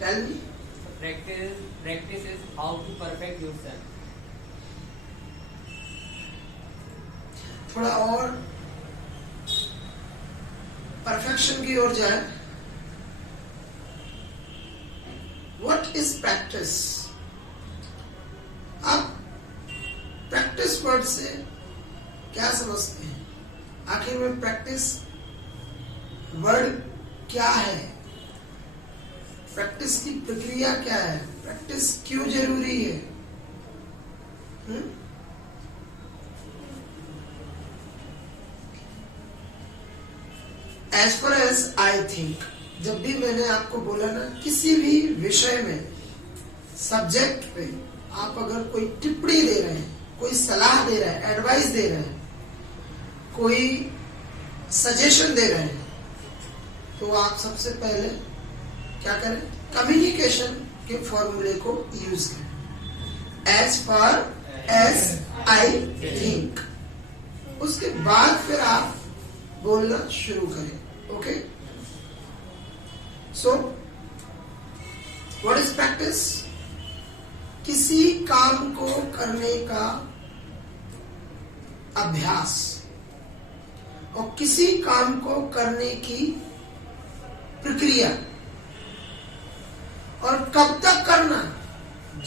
Tell me. Practice is how to perfect yourself. थोड़ा और perfection की ओर जाए। What is practice? आप प्रैक्टिस वर्ड से क्या समझते हैं? आखिर में प्रैक्टिस वर्ड क्या है? प्रैक्टिस की प्रक्रिया क्या है? प्रैक्टिस क्यों जरूरी है? As far as I think, जब भी मैंने आपको बोला ना, किसी भी विषय में, सब्जेक्ट पे आप अगर कोई टिप्पणी दे रहे हैं, कोई सलाह दे रहे हैं, एडवाइस दे रहे हैं, कोई सजेशन दे रहे हैं, तो आप सबसे पहले क्या करें? कम्युनिकेशन के फॉर्मूले को यूज करें। As far as I think, उसके बाद फिर आप बोलना शुरू करें। Okay, so what is practice? किसी काम को करने का अभ्यास और किसी काम को करने की प्रक्रिया। और कब तक करना?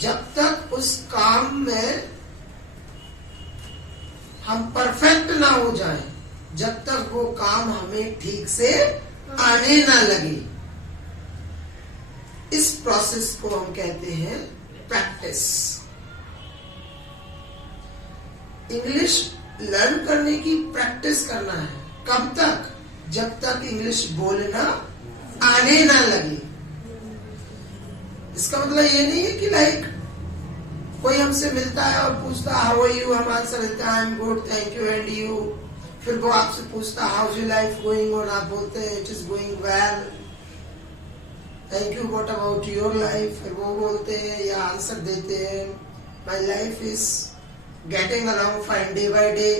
जब तक उस काम में हम परफेक्ट ना हो जाएं, जब तक वो काम हमें ठीक से आने ना लगे। इस प्रोसेस को हम कहते हैं प्रैक्टिस। इंग्लिश लर्न करने की प्रैक्टिस करना है। कब तक? जब तक इंग्लिश बोलना आने ना लगे। इसका मतलब ये नहीं है कि लाइक कोई हमसे मिलता है और पूछता हाउ आर यू, हम आंसर देते हैं I am good, thank you, and you. फिर वो आपसे पूछता how is your life going on, आप बोलते हैं it is going well, thank you, what about your life. फिर वो बोलते हैं या आंसर देते हैं my life is getting along fine day by day.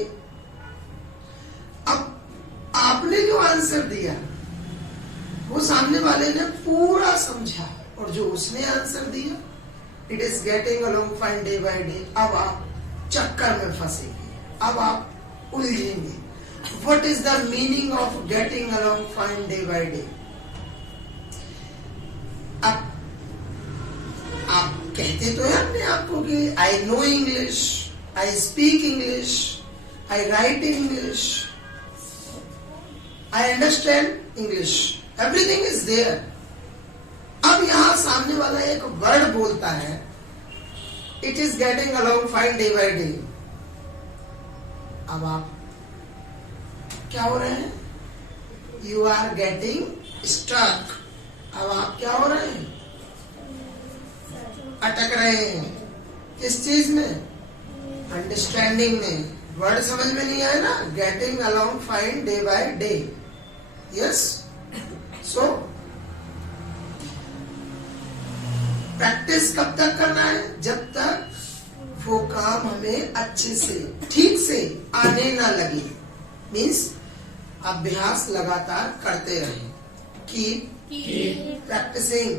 अब आपने जो आंसर दिया वो सामने वाले ने पूरा समझा, और जो उसने आंसर दिया it is getting along fine day by day. अब आप चक्कर में फंसेंगे, अब आप उलझेंगे। What is the meaning of getting along fine day by day? अब आप कहते तो है अपने आप को कि I know English, I speak English, I write English, I understand English, everything is there. अब यहां सामने वाला एक वर्ड बोलता है it is getting along fine day by day. अब आप क्या हो रहे हैं? You are getting stuck. अब आप क्या हो रहे हैं? अटक रहे हैं। किस चीज में? अंडरस्टैंडिंग में। वर्ड समझ में नहीं आया ना? Getting along fine day by day. Yes, so practice कब तक करना है? जब तक वो काम हमें अच्छे से, ठीक से आने ना लगे। मीन्स अभ्यास लगातार करते रहें। Keep practising.